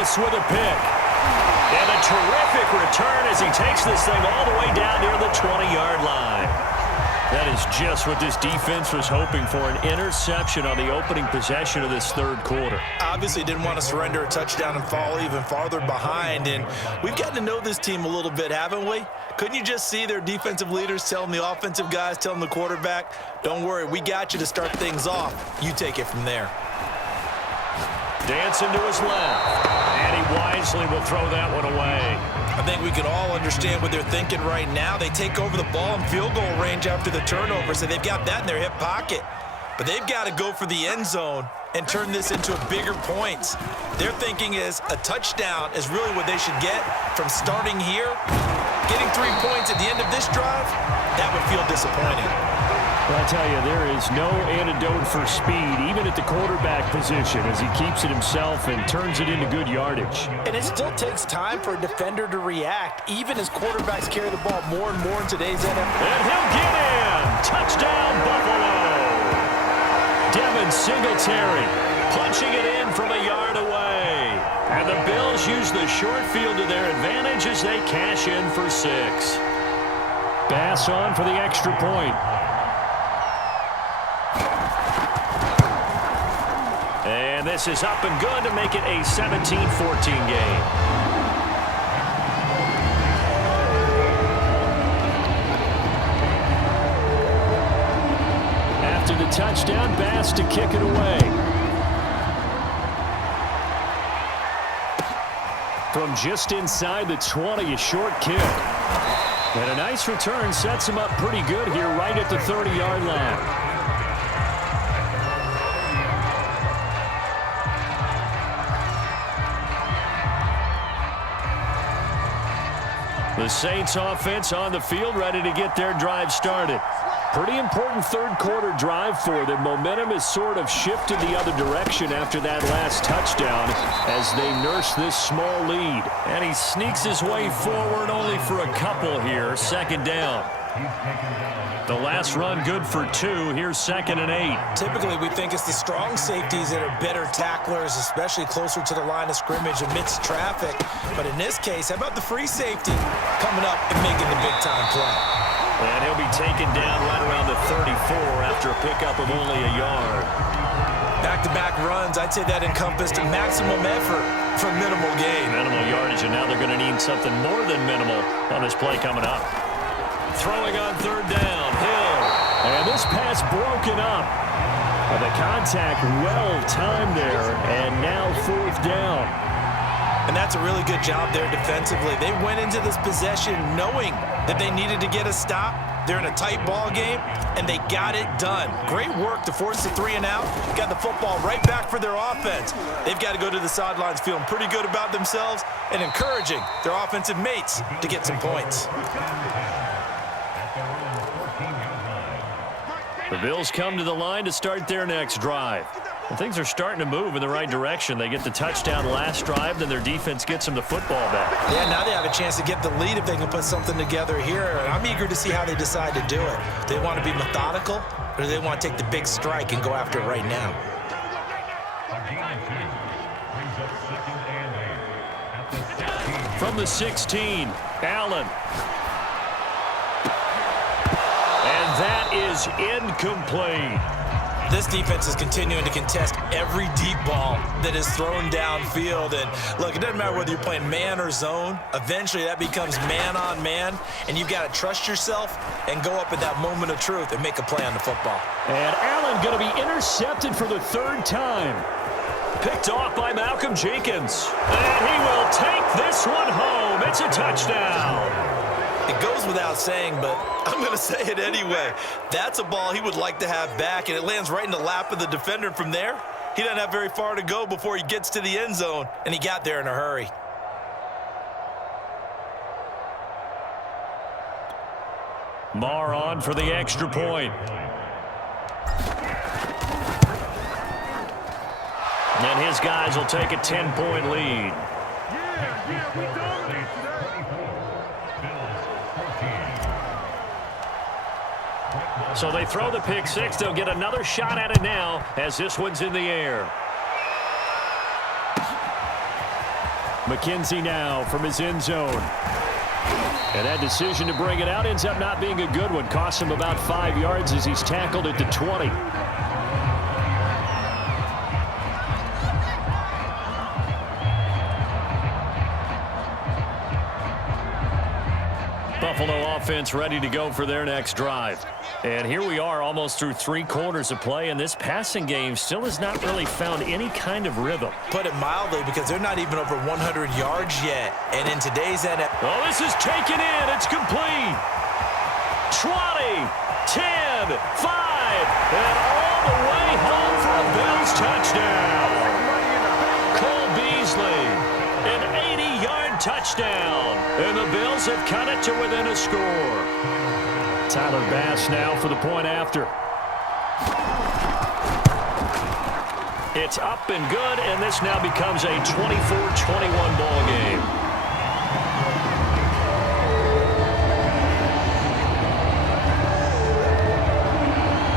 Willis with a pick. And a terrific return as he takes this thing all the way down near the 20-yard line. That is just what this defense was hoping for, an interception on the opening possession of this third quarter. Obviously didn't want to surrender a touchdown and fall even farther behind, and we've gotten to know this team a little bit, haven't we? Couldn't you just see their defensive leaders telling the offensive guys, telling the quarterback, don't worry, we got you to start things off. You take it from there. Dancing to his left, and he wisely will throw that one away. I think we can all understand what they're thinking right now. They take over the ball in field goal range after the turnover, so they've got that in their hip pocket. But they've got to go for the end zone and turn this into a bigger points. Their thinking is a touchdown is really what they should get from starting here. Getting 3 points at the end of this drive, that would feel disappointing. Well, I tell you, there is no antidote for speed, even at the quarterback position, as he keeps it himself and turns it into good yardage. And it still takes time for a defender to react, even as quarterbacks carry the ball more and more in today's NFL. And he'll get in! Touchdown, Buffalo! Devin Singletary punching it in from a yard away. And the Bills use the short field to their advantage as they cash in for 6. Bass on for the extra point. And this is up and good to make it a 17-14 game. After the touchdown, Bass to kick it away. From just inside the 20, a short kick. And a nice return sets him up pretty good here right at the 30-yard line. The Saints offense on the field, ready to get their drive started. Pretty important third quarter drive for them. Momentum has sort of shifted the other direction after that last touchdown as they nurse this small lead. And he sneaks his way forward only for a couple here. Second down. The last run good for 2. Here's 2nd and 8. Typically, we think it's the strong safeties that are better tacklers, especially closer to the line of scrimmage amidst traffic. But in this case, how about the free safety coming up and making the big-time play? And he'll be taken down right around the 34 after a pickup of only a yard. Back-to-back runs, I'd say that encompassed maximum effort for minimal gain. Minimal yardage, and now they're going to need something more than minimal on this play coming up. Throwing on 3rd down, Hill. And this pass broken up. And the contact well-timed there, and now 4th down. And that's a really good job there defensively. They went into this possession knowing that they needed to get a stop. They're in a tight ball game, and they got it done. Great work to force the 3 and out. Got the football right back for their offense. They've got to go to the sidelines feeling pretty good about themselves and encouraging their offensive mates to get some points. The Bills come to the line to start their next drive. And things are starting to move in the right direction. They get the touchdown last drive, then their defense gets them the football back. Yeah, now they have a chance to get the lead if they can put something together here. And I'm eager to see how they decide to do it. Do they want to be methodical, or do they want to take the big strike and go after it right now? From the 16, Allen. That is incomplete. This defense is continuing to contest every deep ball that is thrown downfield. And look, it doesn't matter whether you're playing man or zone. Eventually that becomes man on man, and you've got to trust yourself and go up at that moment of truth and make a play on the football. And Allen going to be intercepted for the 3rd time. Picked off by Malcolm Jenkins. And he will take this one home. It's a touchdown. It goes without saying, but I'm going to say it anyway. That's a ball he would like to have back, and it lands right in the lap of the defender from there. He doesn't have very far to go before he gets to the end zone, and he got there in a hurry. Marr on for the extra point. And his guys will take a 10-point lead. We dominate today. So they throw the pick 6. They'll get another shot at it now as this one's in the air. McKenzie now from his end zone. And that decision to bring it out ends up not being a good one. Costs him about 5 yards as he's tackled at the 20. Buffalo offense ready to go for their next drive. And here we are almost through 3 quarters of play, and this passing game still has not really found any kind of rhythm. Put it mildly, because they're not even over 100 yards yet. And in today's NFL... Oh, this is taken in. It's complete. 20, 10, 5, and all the way home for a Bills touchdown. Cole Beasley, an 80-yard touchdown. And the Bills have cut it to within a score. Tyler Bass now for the point after. It's up and good, and this now becomes a 24-21 ball game.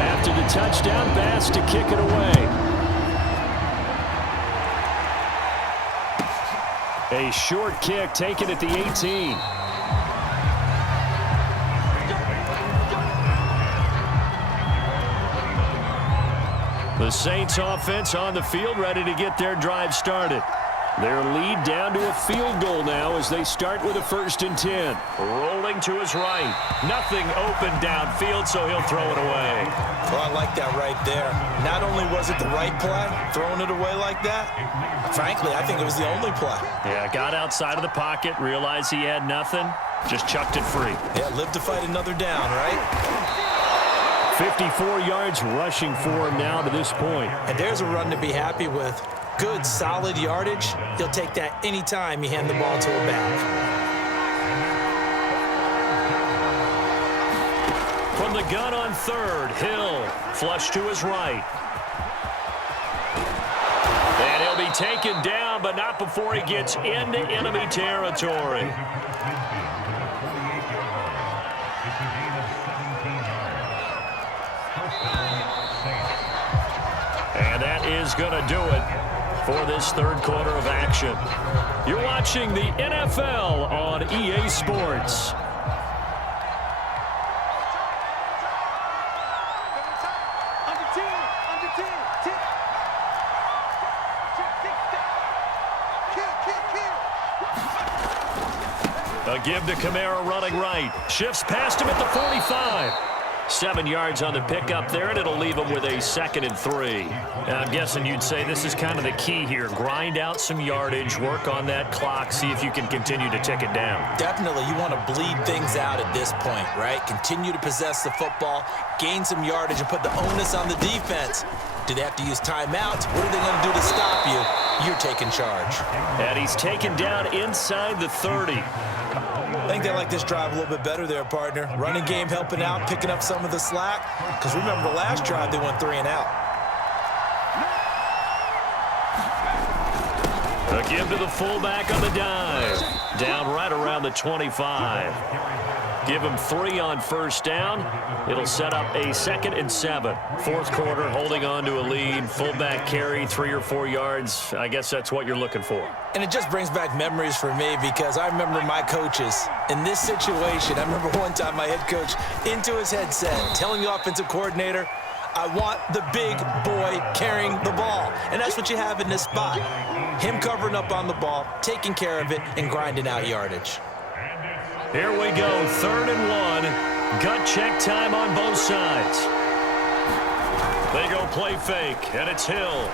After the touchdown, Bass to kick it away. A short kick taken at the 18. The Saints offense on the field ready to get their drive started. Their lead down to a field goal now as they start with a 1st and 10. Rolling to his right. Nothing open downfield, so he'll throw it away. Well, I like that right there. Not only was it the right play, throwing it away like that, frankly, I think it was the only play. Yeah, got outside of the pocket, realized he had nothing, just chucked it free. Yeah, live to fight another down, right? 54 yards rushing for him now to this point. And there's a run to be happy with. Good, solid yardage. He'll take that anytime you hand the ball to a back. From the gun on 3rd, Hill, flush to his right. And he'll be taken down, but not before he gets into enemy territory. And that is going to do it for this 3rd quarter of action. You're watching the NFL on EA Sports. A give to Kamara running right. Shifts past him at the 45. 7 yards on the pickup there, and it'll leave him with a 2nd and 3. Now, I'm guessing you'd say this is kind of the key here. Grind out some yardage, work on that clock, see if you can continue to tick it down. Definitely, you want to bleed things out at this point, right? Continue to possess the football, gain some yardage, and put the onus on the defense. Do they have to use timeouts? What are they going to do to stop you? You're taking charge. And he's taken down inside the 30. I think they like this drive a little bit better there, partner. Running game helping out, picking up some of the slack. Because remember the last drive, they went 3 and out. A give to the fullback on the dive. Down right around the 25. Give him 3 on 1st down. It'll set up a 2nd and 7. 4th quarter, holding on to a lead. Fullback carry, 3 or 4 yards. I guess that's what you're looking for. And it just brings back memories for me because I remember my coaches in this situation. I remember one time my head coach into his headset telling the offensive coordinator, I want the big boy carrying the ball. And that's what you have in this spot. Him covering up on the ball, taking care of it, and grinding out yardage. Here we go, 3rd and 1. Gut check time on both sides. They go play fake, and it's Hill.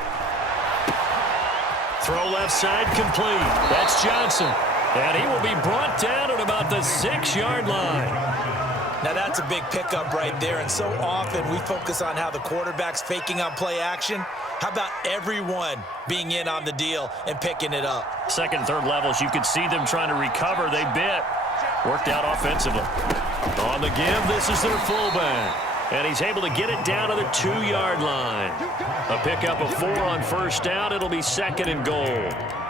Throw left side complete. That's Johnson. And he will be brought down at about the 6-yard line. Now that's a big pickup right there, and so often we focus on how the quarterback's faking on play action. How about everyone being in on the deal and picking it up? 2nd and 3rd levels, you could see them trying to recover. They bit. Worked out offensively. On the give, this is their fullback. And he's able to get it down to the 2-yard line. A pickup of 4 on 1st down. It'll be 2nd and goal.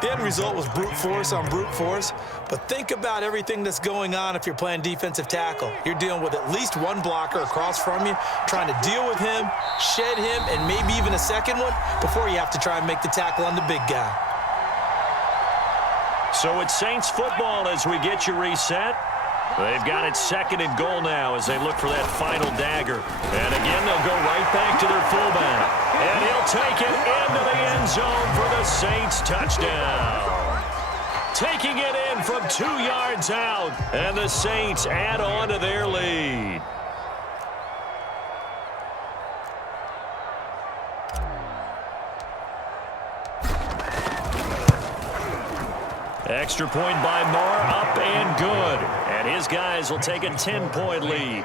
The end result was brute force on brute force. But think about everything that's going on if you're playing defensive tackle. You're dealing with at least one blocker across from you, trying to deal with him, shed him, and maybe even a second one before you have to try and make the tackle on the big guy. So it's Saints football as we get you reset. They've got it 2nd and goal now as they look for that final dagger. And again, they'll go right back to their fullback. And he'll take it into the end zone for the Saints touchdown. Taking it in from 2 yards out. And the Saints add on to their lead. Extra point by Marr, up and good. And his guys will take a 10-point lead.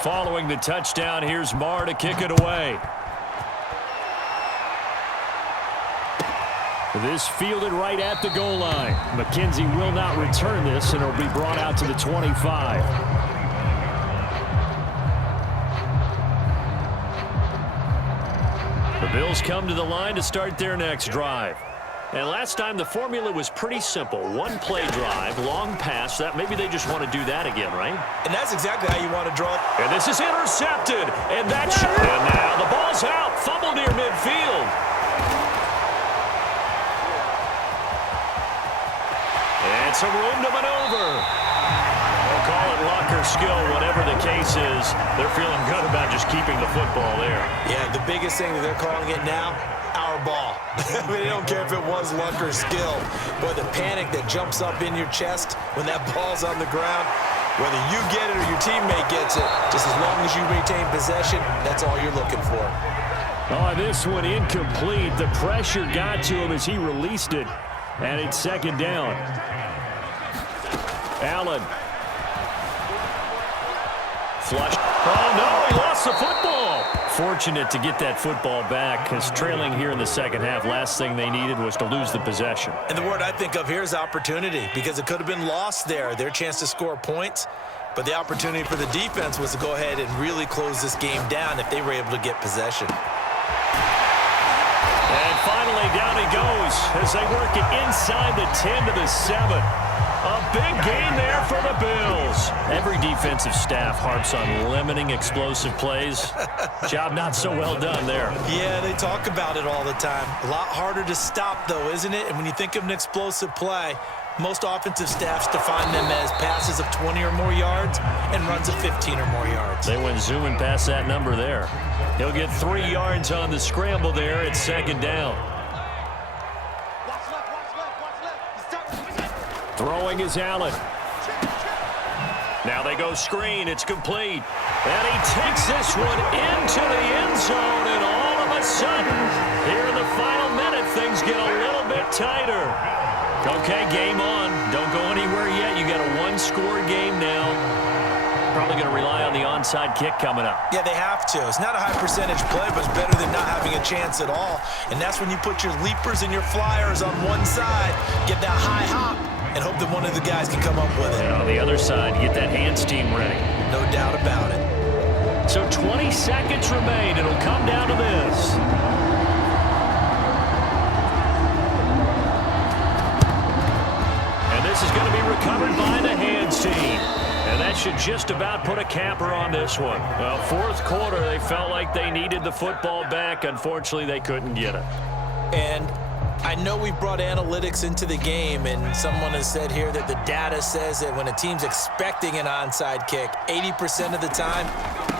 Following the touchdown, here's Marr to kick it away. This fielded right at the goal line. McKenzie will not return this, and it'll be brought out to the 25. The Bills come to the line to start their next drive. And last time the formula was pretty simple. One play drive, long pass. That maybe they just want to do that again, right? And that's exactly how you want to draw. And this is intercepted. And that's and now the ball's out. Fumble near midfield. And some room to maneuver. We'll call it luck or skill, whatever the case is. They're feeling good about just keeping the football there. Yeah, the biggest thing that they're calling it now, our ball. I mean, they don't care if it was luck or skill. Boy, the panic that jumps up in your chest when that ball's on the ground, whether you get it or your teammate gets it, just as long as you retain possession, that's all you're looking for. Oh, this one incomplete. The pressure got to him as he released it. And it's 2nd down. Allen. Flush. Oh, no, he lost the football. Fortunate to get that football back, because trailing here in the second half, last thing they needed was to lose the possession. And the word I think of here is opportunity, because it could have been lost there, their chance to score points. But the opportunity for the defense was to go ahead and really close this game down if they were able to get possession. And finally, down he goes as they work it inside the 10 to the 7. A big gain there for the Bills. Every defensive staff harps on limiting explosive plays. Job not so well done there. Yeah, they talk about it all the time. A lot harder to stop, though, isn't it? And when you think of an explosive play, most offensive staffs define them as passes of 20 or more yards and runs of 15 or more yards. They went zooming past that number there. He'll get 3 yards on the scramble there. It's 2nd down. Throwing is Allen. Now they go screen. It's complete. And he takes this one into the end zone. And all of a sudden, here in the final minute, things get a little bit tighter. Okay, game on. Don't go anywhere yet. You got a one-score game now. Probably going to rely on the onside kick coming up. Yeah, they have to. It's not a high-percentage play, but it's better than not having a chance at all. And that's when you put your leapers and your flyers on one side, get that high hop, and hope that one of the guys can come up with it. And on the other side, get that hands team ready. No doubt about it. So 20 seconds remain. It'll come down to this. And this is going to be recovered by the hands team. And that should just about put a capper on this one. Well, 4th quarter, they felt like they needed the football back. Unfortunately, they couldn't get it. And I know we brought analytics into the game, and someone has said here that the data says that when a team's expecting an onside kick, 80% of the time,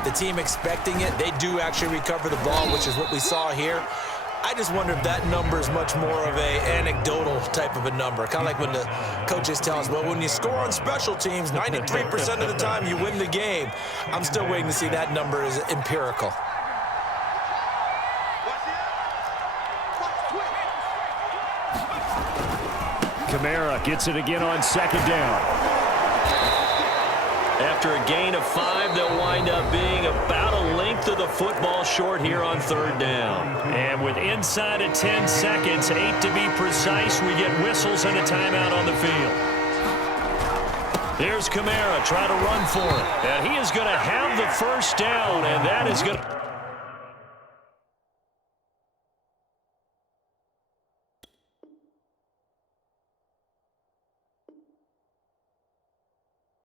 the team expecting it, they do actually recover the ball, which is what we saw here. I just wonder if that number is much more of a anecdotal type of a number. Kind of like when the coaches tell us, well, when you score on special teams, 93% of the time you win the game. I'm still waiting to see that number is empirical. Kamara gets it again on 2nd down. After a gain of 5, they'll wind up being about a length of the football short here on 3rd down. And with inside of 10 seconds, 8 to be precise, we get whistles and a timeout on the field. Here's Kamara, try to run for it. And he is going to have the first down, and that is going to...